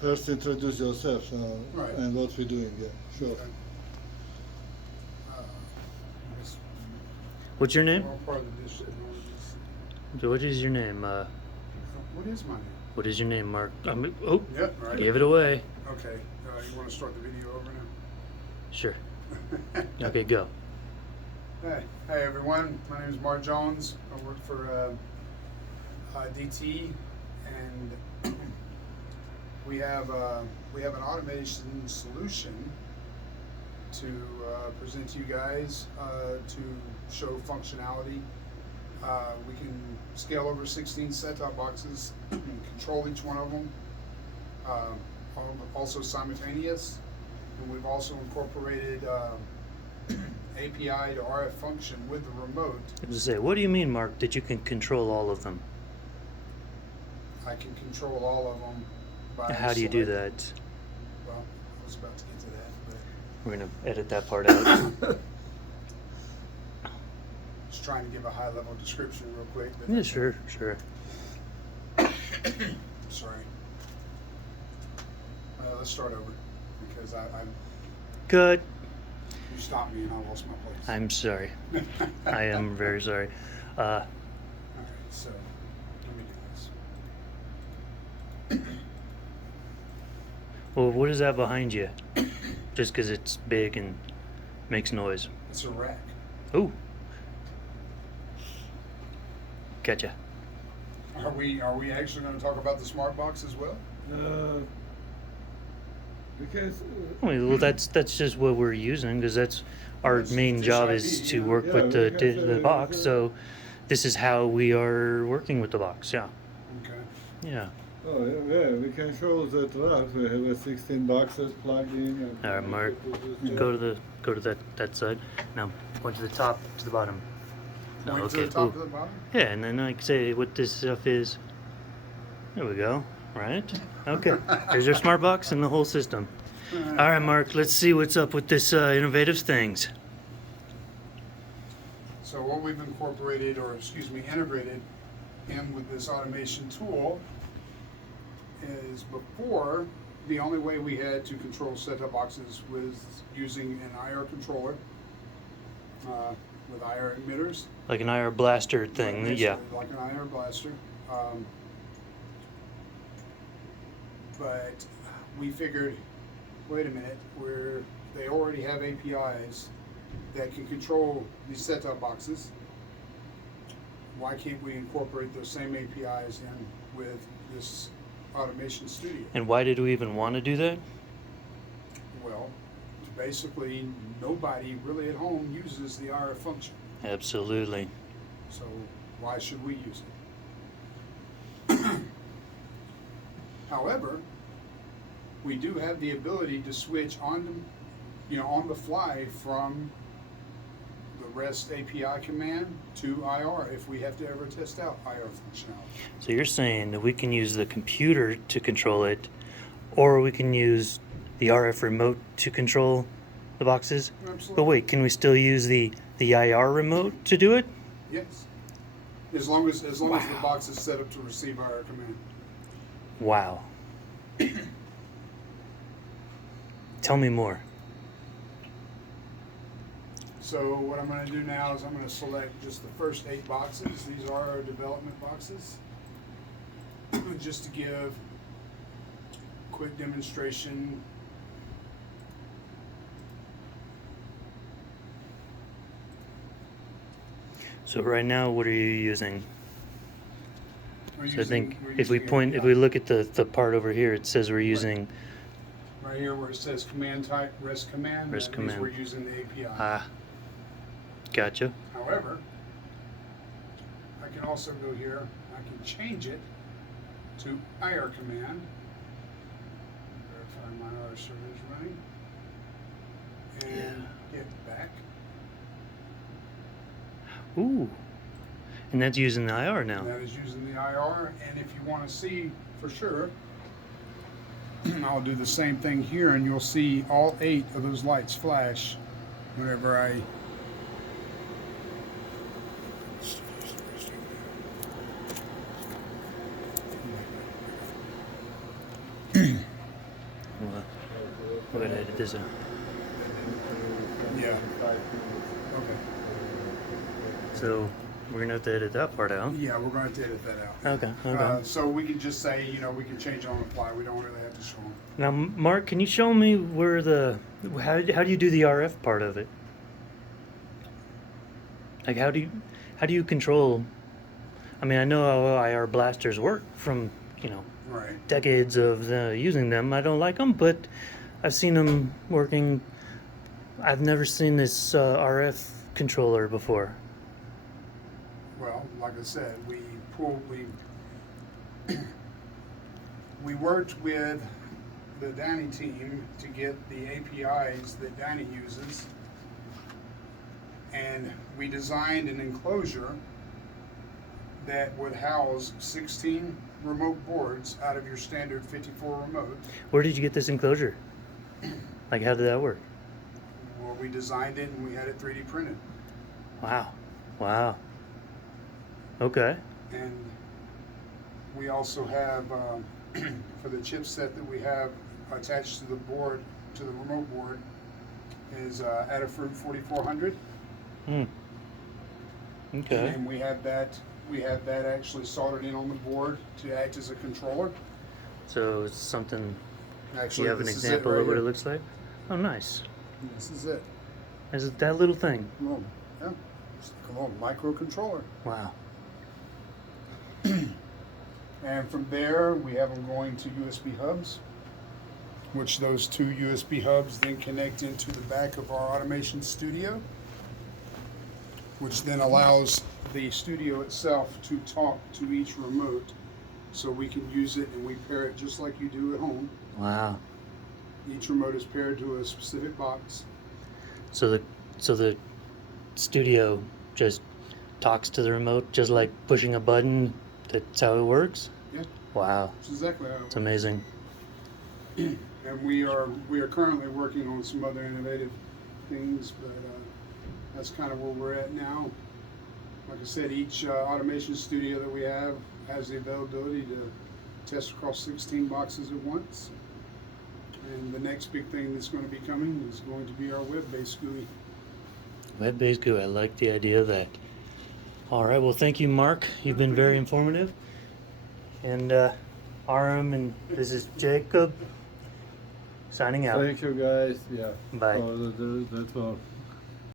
First introduce yourself Right. and what we're doing. Yeah, sure. Okay. I guess What's your name? we're all part of the dish technologies. What is your name? What is my name? What is your name, Mark? Oh, Yep, right. gave it away. Okay. You want to start the video over Sure. now? Okay, go. Hey everyone. My name is Mark Jones. I work for DT, and we have an automation solution to present to you guys to show functionality. We can scale over 16 set-top boxes, control each one of them, also simultaneous, and we've also incorporated API to RF function with the remote. I was to say, what do you mean, Mark, that you can control all of them? I can control all of them by How do you do selecting- that? Well, I was about to get to that, but We're going to edit that part out. just trying to give a high-level description real quick. But Yeah, sure. Sorry. Let's start over because I Good. you stopped me and I lost my place. I'm sorry. I am very sorry. All right, so let me do this. Well, what is that behind you? Just because it's big and makes noise. It's a rack. Ooh. Gotcha. Are we actually going to talk about the smart box as well? Because Well, that's just what we're using because that's our That's main Dish job ID, is to yeah. work Yeah, with we can the say- box. So this is how we are working with the box. Yeah. Okay. Yeah. oh yeah, we can show that rack. We have a 16 boxes plugged in. And All right, Mark. Yeah. Go to that side. Now point to the top to the bottom. Oh, Point to okay, the top cool. to the bottom. Yeah, and then I can say what this stuff is. There we go. Right. Okay. Here's your smart box and the whole system. All right, Mark. Let's see what's up with this innovative things. So what we've incorporated, or integrated in with this automation tool is before, the only way we had to control set-top boxes was using an IR controller with IR emitters. Like an IR blaster thing. Yeah. Basically, like an IR blaster. But we figured, wait a minute, they already have APIs that can control these set-top boxes. Why can't we incorporate those same APIs in with this automation studio? And why did we even want to do that? Well, basically nobody really at home uses the RF function, Absolutely. so why should we use it? However, we do have the ability to switch on the fly from the REST API command to IR if we have to ever test out IR functionality. So you're saying that we can use the computer to control it, or we can use the RF remote to control the boxes? Absolutely. But wait, can we still use the IR remote to do it? Yes. As long as the box is set up to receive IR command. Wow. Tell me more. So what I'm going to do now is I'm going to select just the first 8 boxes. These are our development boxes. Just to give a quick demonstration. So right now, what are you using? We're So I using- think we're if we using point, if API. we look at the part over here, it says we're using Right here where it says command type, REST command, REST that means command. we're using the API. Gotcha. However, I can also go here, I can change it to IR command. Verify my IR server is running. And hit back. Ooh. And that's using the IR now. That is using the IR, and if you want to see for sure, I'll do the same thing here, and you'll see all 8 of those lights flash whenever I Well, we're gonna edit this out. Yeah. Okay. So we're gonna have to edit that part out. Yeah, we're going to have to edit that out. Okay. So we can just say, you know, we can change it on the fly. We don't really have to show them. Now, Mark, can you show me where how do you do the RF part of it? Like, how do you control? I mean, I know how IR blasters work from, you know, Right. decades of using them. I don't like them, but I've seen them working. I've never seen this RF controller before. Well, like I said, we worked with the Danny team to get the APIs that Danny uses, and we designed an enclosure that would house 16 remote boards out of your standard 54 remote. Where did you get this enclosure? Like, how did that work? Well, we designed it and we had it 3D printed. Wow. Okay. And we also have, for the chipset that we have attached to the board, to the remote board, is Adafruit 4400. Okay. And we have that actually soldered in on the board to act as a controller. So it's something. Actually, You have an this is example it right of what here. it looks like? Oh, nice. This is it. Is it that little thing? Little, yeah, it's like a little microcontroller. Wow. And from there, we have them going to USB hubs, which those two USB hubs then connect into the back of our automation studio, which then allows the studio itself to talk to each remote, so we can use it and we pair it just like you do at home. Wow. Each remote is paired to a specific box. So the studio just talks to the remote, just like pushing a button. That's how it works. Yeah. Wow. That's exactly how it It's amazing. works. And we are currently working on some other innovative things, but that's kind of where we're at now. Like I said, each automation studio that we have has the availability to test across 16 boxes at once. And the next big thing that's going to be coming is going to be our web-based GUI. Web-based GUI. I like the idea of that. All right. Well, thank you, Mark. You've been very informative. And Aram, and this is Jacob signing out. Thank you guys. Yeah. Bye. Oh, that's all.